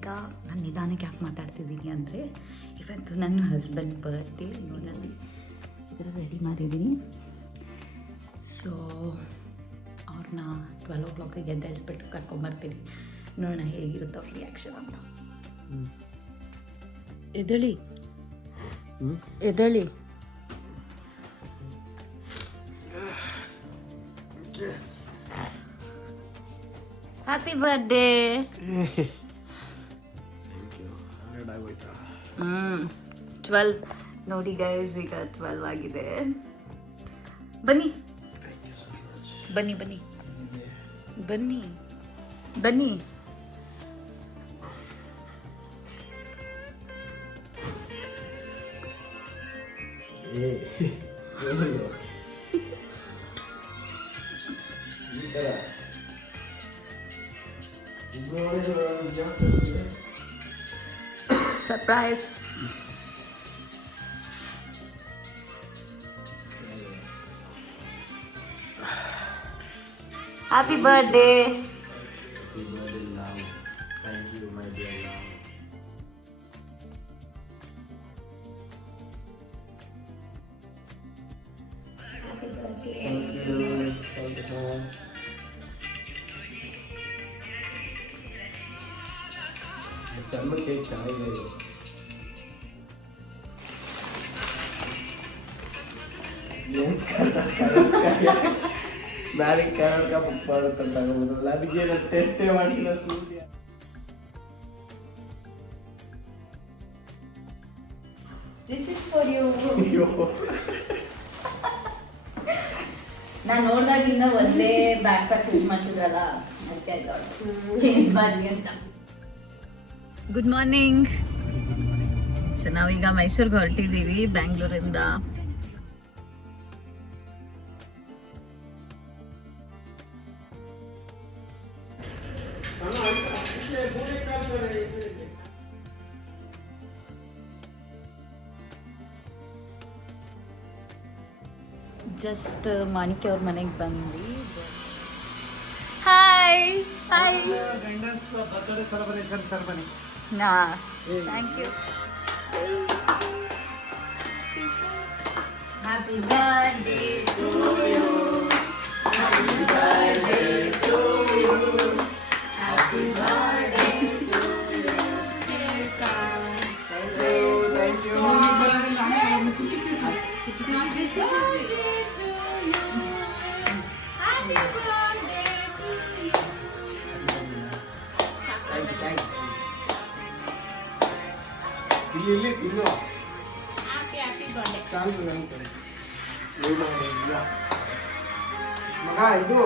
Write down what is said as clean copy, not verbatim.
ಈಗ ನಾನು ನಿಧಾನಕ್ಕೆ ಯಾಕೆ ಮಾತಾಡ್ತಿದ್ದೀನಿ ಅಂದರೆ ಇವತ್ತು ನನ್ನ ಹಸ್ಬೆಂಡ್ ಬರ್ತ್ಡೇ ನೋಡೋಣ ಈ ಥರ ರೆಡಿ ಮಾಡಿದ್ದೀನಿ. ಸೊ ಅವ್ರನ್ನ 12 o'clock ಎದ್ದೇಳಿಸ್ಬಿಟ್ಟು ಕರ್ಕೊಂಬರ್ತೀನಿ. ನೋಡೋಣ ಹೇಗಿರುತ್ತೆ ಅವ್ರ ರಿಯಾಕ್ಷನ್ ಅಂತ. ಎದಳಿ ಎದಳಿ ಹ್ಯಾಪಿ ಬರ್ಡೇ. 12 ನೋಡಿ ಗೈಸ್, ಈಗ 12 ಆಗಿದೆ. ಬನ್ನಿ ಬನ್ನಿ ಬನ್ನಿ ಬನ್ನಿ ಬನ್ನಿ. ಸರ್ಪ್ರೈಸ್. Happy birthday. ಸಣ್ಣ ಕೇಕ್ ಚೆನ್ನಾಗಿದೆ ಇದು. ನಾಳೆ ಕರ್ನಾಟಕ ಬುಕ್ ಮಾಡುತ್ತಂತ ತಗೋಬೋದಲ್ಲ, ಅದಕ್ಕೆ ನಾನು ಟೆಸ್ಟೇ ಮಾಡಿಲ್ಲ ಸೂರ್ಯ. This is for you. ಅಯ್ಯೋ, ನಾನು ನೋಡ್ದಾಗಿಂದ ಒಂದೇ ಬ್ಯಾಗ್ ಪ್ಯಾಕ್ ಯೂಸ್ ಮಾಡ್ತಿದ್ರಲ್ಲ, ಅದಕ್ಕೆ ಚೇಂಜ್ ಮಾಡಲಿ ಅಂತ. Good morning. ಸೊ ನಾವೀಗ ಮೈಸೂರಿಗೆ ಹೊರಟಿದ್ದೀವಿ ಬ್ಯಾಂಗ್ಳೂರಿಂದ. ಜಸ್ಟ್ ಮಾಣಿಕ್ಯ ಅವ್ರ ಮನೆಗೆ ಬಂದ್ವಿ. Hi hi. ನಾ thank you. Happy birthday to you. Happy birthday to you. Happy birthday to you. Thank you. ಇಲ್ಲಿ ತಿನ್ನು. ಮಗ ಇದು